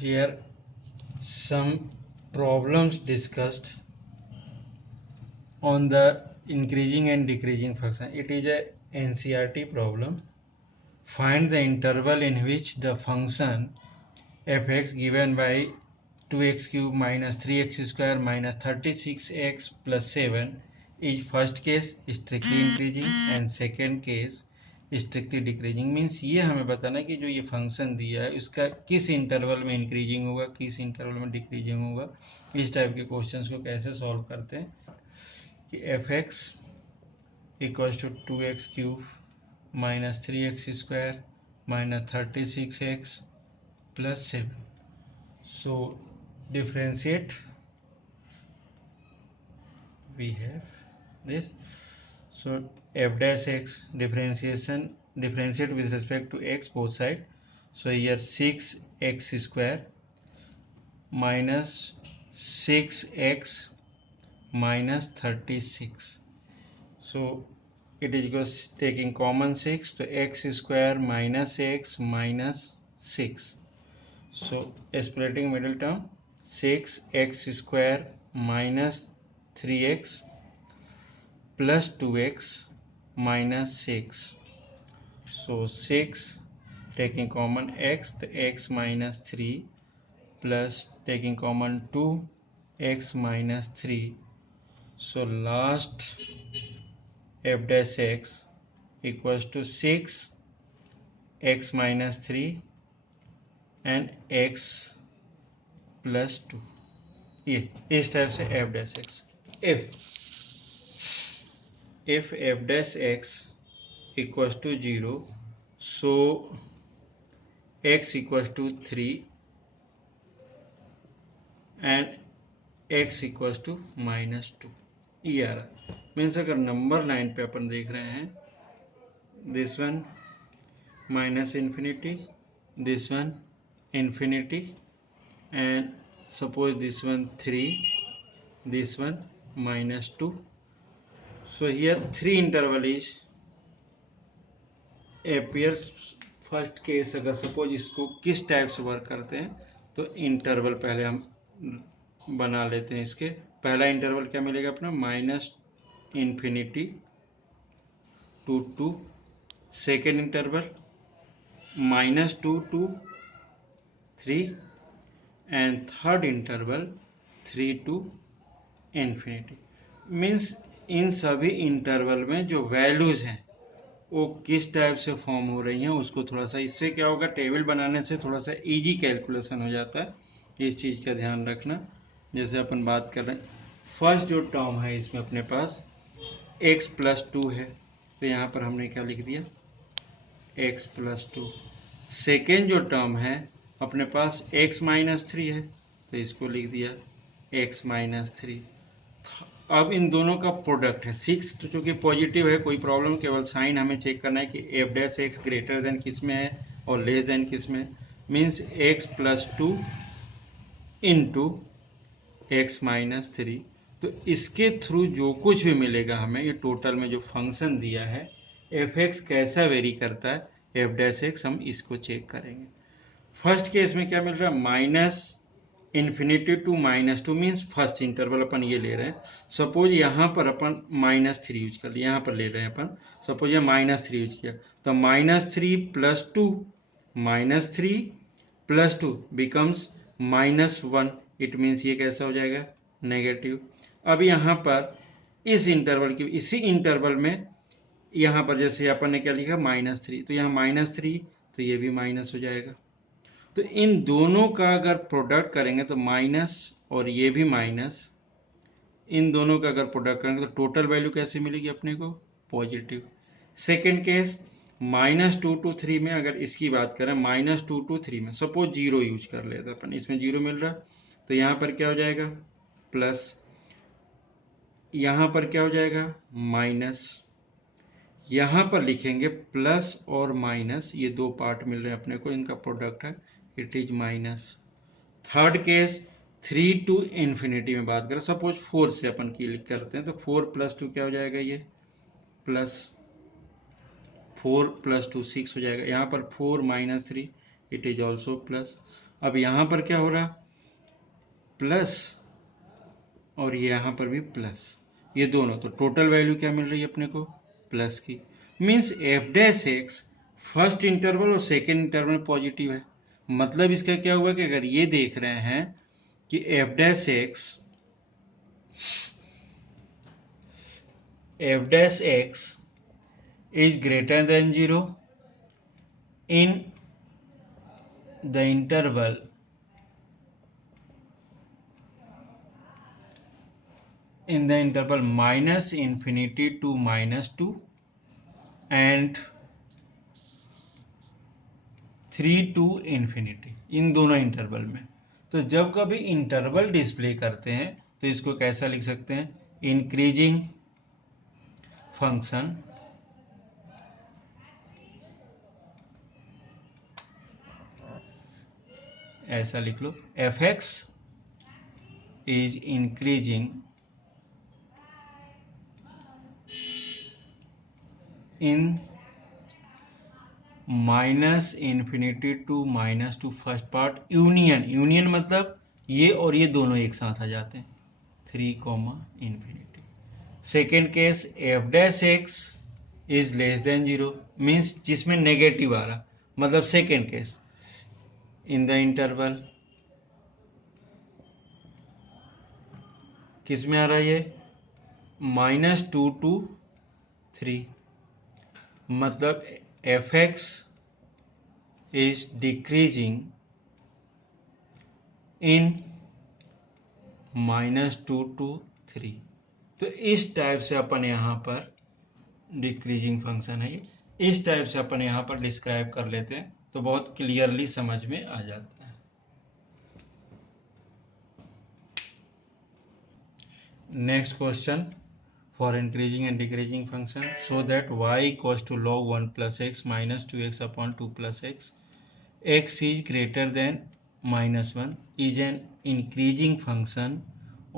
Here some problems discussed on the increasing and decreasing function. It is a NCERT problem. Find the interval in which the function fx given by 2x cube minus 3x square minus 36x plus 7 is first case strictly increasing and second case strictly decreasing. Means ये हमें बताना है कि जो ये function दिया है उसका किस इंटरवल में इंक्रीजिंग होगा, किस इंटरवल में डिक्रीजिंग होगा। इस टाइप के क्वेश्चंस को कैसे सॉल्व करते हैं कि f x equals to 2x cube minus 3x square minus 36x plus 7। So differentiate, we have this. So f dash x differentiate with respect to x both side. So here 6x square minus 6x minus 36. So it is equals taking common 6, so x square minus x minus 6. So splitting middle term 6x square minus 3x plus 2x minus 6. So 6 taking common x, the x minus 3 plus taking common 2 x minus 3. So last f dash x equals to 6 x minus 3 and x plus 2। ये इस type से f dash x. If f dash x equals to 0 so x equals to 3 and x equals to minus 2। ये आ रहा means अगर number line पे अपन देख रहे हैं this one minus infinity, this one infinity and suppose this one 3, this one minus 2. So here 3 interval is appears first case। अगर suppose इसको किस टाइप से वर्क करते हैं तो इंटरवल पहले हम बना लेते हैं। इसके पहला इंटरवल क्या मिलेगा अपना minus infinity to 2, second interval minus 2 to 3 and third interval 3 to infinity। Means इन सभी इंटरवल में जो वैल्यूज हैं वो किस टाइप से फॉर्म हो रही हैं उसको थोड़ा सा, इससे क्या होगा टेबल बनाने से थोड़ा सा इजी कैलकुलेशन हो जाता है। इस चीज़ का ध्यान रखना। जैसे अपन बात कर रहे हैं फर्स्ट जो टर्म है इसमें अपने पास x प्लस 2 है तो यहाँ पर हमने क्या लिख दिया x प्लस 2। सेकेंड जो टर्म है अपने पास x माइनस 3 है तो इसको लिख दिया x माइनस 3। अब इन दोनों का प्रोडक्ट है 6 तो चूंकि पॉजिटिव है कोई प्रॉब्लम, केवल साइन हमें चेक करना है कि F dash x greater than किस में है और लेस देन किस में। Means x plus 2 into x minus 3। तो इसके थ्रू जो कुछ भी मिलेगा हमें ये टोटल में जो फंक्शन दिया है एफ एक्स कैसा वेरी करता है एफ डैश एक्स, हम इसको चेक करेंगे। फर्स्ट केस में क्या मिल रहा है minus infinity to minus 2 means first interval अपन ये ले रहे हैं। सपोज यहाँ पर अपन माइनस 3 यूज कर लिया, यहाँ पर ले रहे हैं अपन सपोज ये माइनस 3 यूज किया तो minus 3 plus 2 minus 3 plus 2 becomes minus 1। It means ये कैसा हो जाएगा नेगेटिव। अब यहाँ पर इस इंटरवल की इसी इंटरवल में यहाँ पर जैसे अपन ने क्या लिखा माइनस 3 तो यहाँ माइनस 3 तो ये भी माइनस हो जाएगा। तो इन दोनों का अगर प्रोडक्ट करेंगे तो माइनस और ये भी माइनस, इन दोनों का अगर प्रोडक्ट करेंगे तो टोटल वैल्यू कैसे मिलेगी अपने को positive. Second case minus 2 to 3 में अगर इसकी बात करें माइनस 2 to 3 में सपोज 0 यूज कर लेते अपन, इसमें 0 मिल रहा तो यहाँ पर क्या हो जाएगा प्लस, यहाँ पर क्या हो जाएगा माइनस, यहाँ पर लिखेंगे प्लस और माइनस, ये दो पार्ट मिल रहे हैं अपने को, इनका प्रोडक्ट है it is minus. Third case 3 to infinity में बात करें सपोज 4 से अपन की करते हैं तो 4 प्लस 2 क्या हो जाएगा ये प्लस 4 प्लस 2 6 हो जाएगा। यहाँ पर 4 minus 3 it is also plus. अब यहाँ पर क्या हो रहा, प्लस, और यहाँ पर भी प्लस, ये दोनों, तो टोटल वैल्यू क्या मिल रही है अपने को, प्लस की। Means F dash x first interval और सेकेंड इंटरवल पॉजिटिव है। मतलब इसका क्या हुआ कि अगर ये देख रहे हैं कि F dash x is greater than 0 in the interval minus infinity to minus 2 and 3 to infinity, इन दोनों इंटरवल में। तो जब कभी इंटरवल डिस्प्ले करते हैं तो इसको कैसा लिख सकते हैं, इंक्रीजिंग फंक्शन ऐसा लिख लो, f x is increasing in minus infinity to minus two first part, union मतलब ये और ये दोनों एक साथ आ जाते हैं, 3 infinity. Second case F dash x is less than 0, means जिसमें नेगेटिव आ रहा, मतलब second case in the interval किस में आ रहा है ये, -2 to 3, मतलब F x is decreasing in -2 to 3। तो इस टाइप से अपन यहाँ पर डिक्रीजिंग फंक्शन है ये, इस टाइप से अपन यहाँ पर डिस्क्राइब कर लेते हैं तो बहुत क्लियरली समझ में आ जाता है। Next question, for increasing and decreasing function, so that y equals to log 1 plus x minus 2x upon 2 plus x is greater than -1 is an increasing function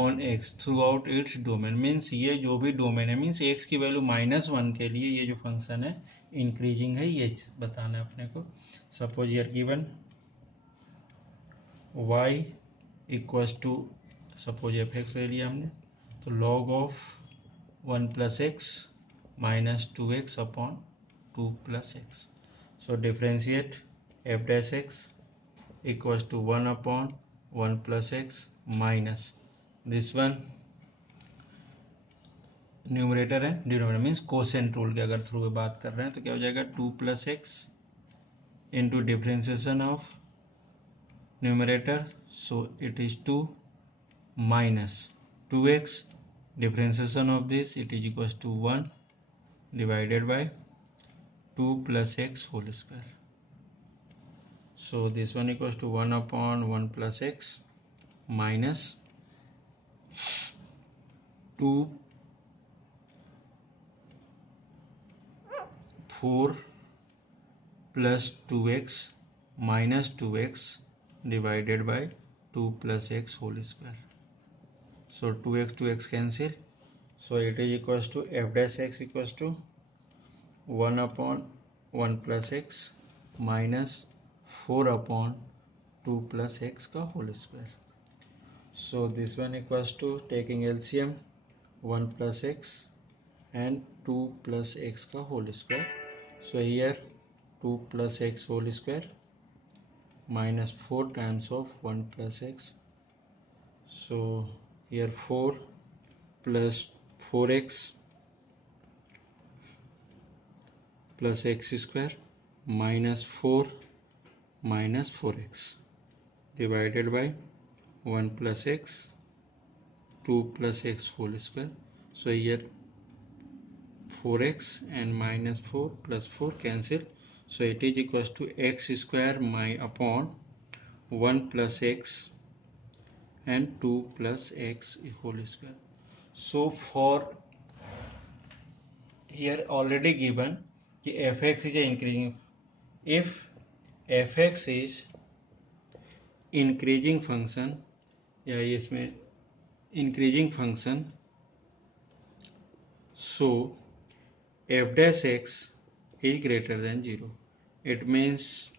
on x throughout its domain। Means ये जो भी domain है, means x की value -1 के लिए ये जो function है इंक्रीजिंग है, ये बताना है अपने को। Suppose you're given y equals to, suppose f x ले लिया हमने, तो log of 1 plus x minus 2x upon 2 plus x. So differentiate f dash x equals to 1 upon 1 plus x minus this one numerator है, denominator means quotient rule के अगर through बात कर रहे हैं तो क्या हो जाएगा 2 plus x into differentiation of numerator, so it is 2 minus 2x, differentiation of this it is equals to 1 divided by 2 plus x whole square. So this one equals to 1 upon 1 plus x minus 2 4 plus 2x minus 2x divided by 2 plus x whole square. So 2x cancel, so it is equals to f dash x equals to 1 upon 1 plus x minus 4 upon 2 plus x का whole square. So this one equals to, taking LCM, 1 plus x and 2 plus x का whole square. So here 2 plus x whole square minus 4 times of 1 plus x. So here 4 plus 4x plus x square minus 4 minus 4x divided by 1 plus x 2 plus x whole square. So here 4x and minus 4 plus 4 cancel, so it is equals to x square upon 1 plus x and 2 plus x whole square. So for here already given कि f(x) is increasing, if f(x) is increasing function या इसमें increasing function, so f dash x is greater than 0, it means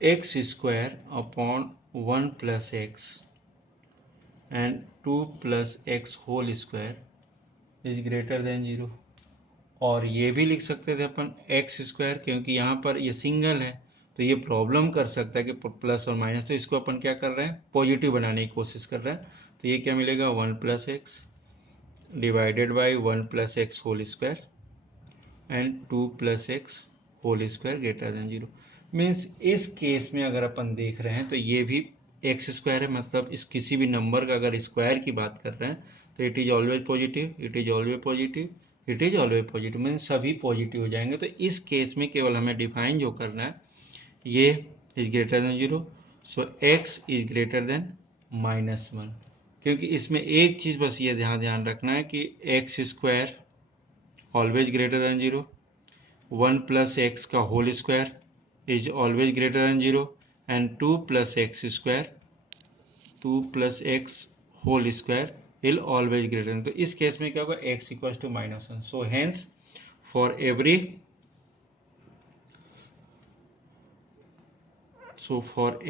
x square upon 1 plus x and 2 plus x whole square is greater than 0। और ये भी लिख सकते थे अपन x square, क्योंकि यहाँ पर ये सिंगल है तो ये प्रॉब्लम कर सकता है कि प्लस और माइनस, तो इसको अपन क्या कर रहे हैं, पॉजिटिव बनाने की कोशिश कर रहे हैं। तो ये क्या मिलेगा, 1 plus x divided by 1 plus x whole square and 2 plus x whole square greater than 0। Means इस केस में अगर अपन देख रहे हैं तो ये भी एक्स स्क्वायर है, मतलब इस किसी भी नंबर का अगर स्क्वायर की बात कर रहे हैं तो it is always positive, it is always positive, it is always positive, means सभी पॉजिटिव हो जाएंगे। तो इस केस में केवल हमें डिफाइन जो करना है, ये is greater than 0, so x is greater then -1। क्योंकि इसमें एक चीज बस ये ध्यान रखना है कि x square always greater than 0, 1 plus x का whole square is always greater than 0 and 2 plus x square, 2 plus x whole square will always greater than. तो इस केस में क्या होगा, x equal to -1। So hence for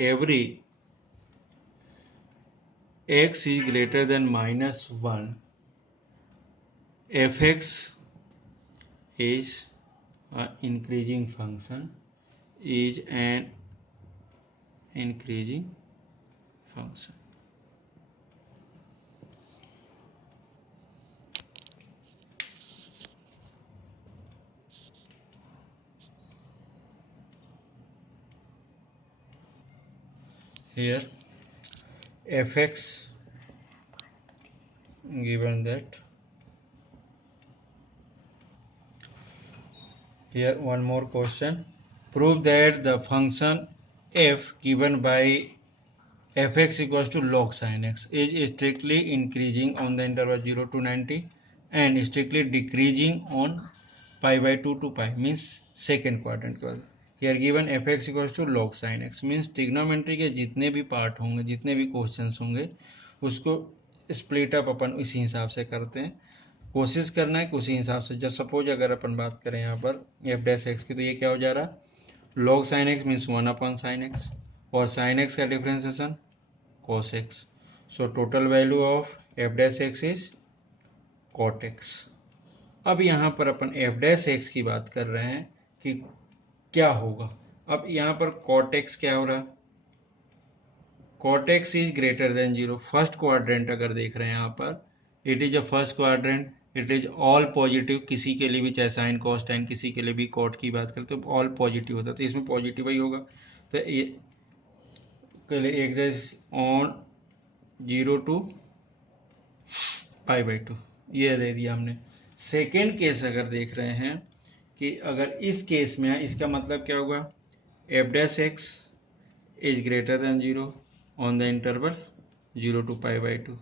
every x is greater than -1, fx is an increasing function, is an increasing function. Here fx given that, here one more question, prove that the function f given by fx equals to log sin x is strictly increasing on the interval 0 to 90 and strictly decreasing on pi by 2 to pi, means second quadrant के बाद। here given fx equals to log sin x means trigonometry के जितने भी part होंगे, जितने भी questions होंगे, उसको स्प्लिट अप अपन इसी हिसाब से करते हैं। कोशिश करना है कि उसी हिसाब से, जब सपोज अगर अपन बात करें यहाँ पर एफ डैश एक्स की, तो ये क्या हो जा रहा है, log sin x means 1 upon sine x, और साइन एक्स का differentiation cos x, so total value of f dash x is cot x। अब यहाँ पर अपन f dash x की बात कर रहे हैं कि क्या होगा। अब यहाँ पर cot x क्या हो रहा, cot x is greater than 0, first quadrant अगर देख रहे हैं यहाँ पर, it is a first quadrant, it is all positive, किसी के लिए भी चाहे साइन कॉस टेन, किसी के लिए भी कॉट की बात करते तो ऑल पॉजिटिव होता, तो इसमें पॉजिटिव ही होगा। तो ये एक ऑन 0 to पाई बाई 2 ये दे दिया हमने। सेकेंड केस अगर देख रहे हैं कि अगर इस केस में है, इसका मतलब क्या होगा, F dash x is greater than 0 on the interval 0 to pi by 2,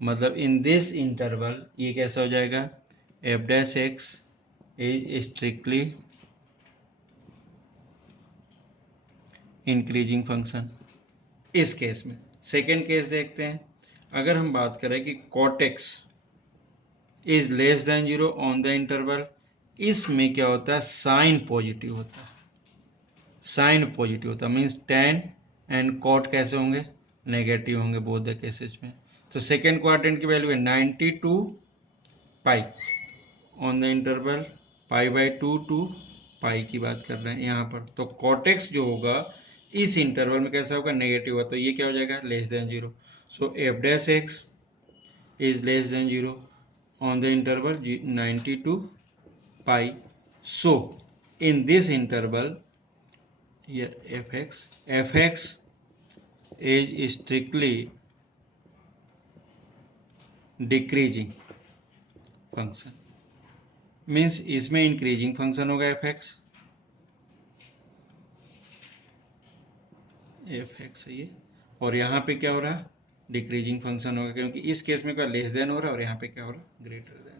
मतलब इन दिस इंटरवल ये कैसा हो जाएगा, F dash x is strictly increasing function. इस केस में सेकेंड केस देखते हैं, अगर हम बात करें कि cot x is less than 0 on the interval, इसमें क्या होता है, साइन पॉजिटिव होता है, साइन पॉजिटिव होता है, मीन्स tan एंड cot कैसे होंगे, नेगेटिव होंगे बोथ द केसेस में। तो सेकेंड क्वाड्रेंट की वैल्यू है 90 to pi on the interval pi by 2 to पाई की बात कर रहे हैं यहाँ पर। तो cot x जो होगा इस इंटरवल में कैसा होगा, नेगेटिव होगा, तो ये क्या हो जाएगा, less than 0। So F dash x is less than 0 on the interval 90 to pi, so in this interval here fx is strictly decreasing function, means इसमें increasing function होगा fx है ये, और यहाँ पे क्या हो रहा है, डिक्रीजिंग फंक्शन होगा, क्योंकि इस केस में क्या लेस देन हो रहा है और यहाँ पे क्या हो रहा है, ग्रेटर देन।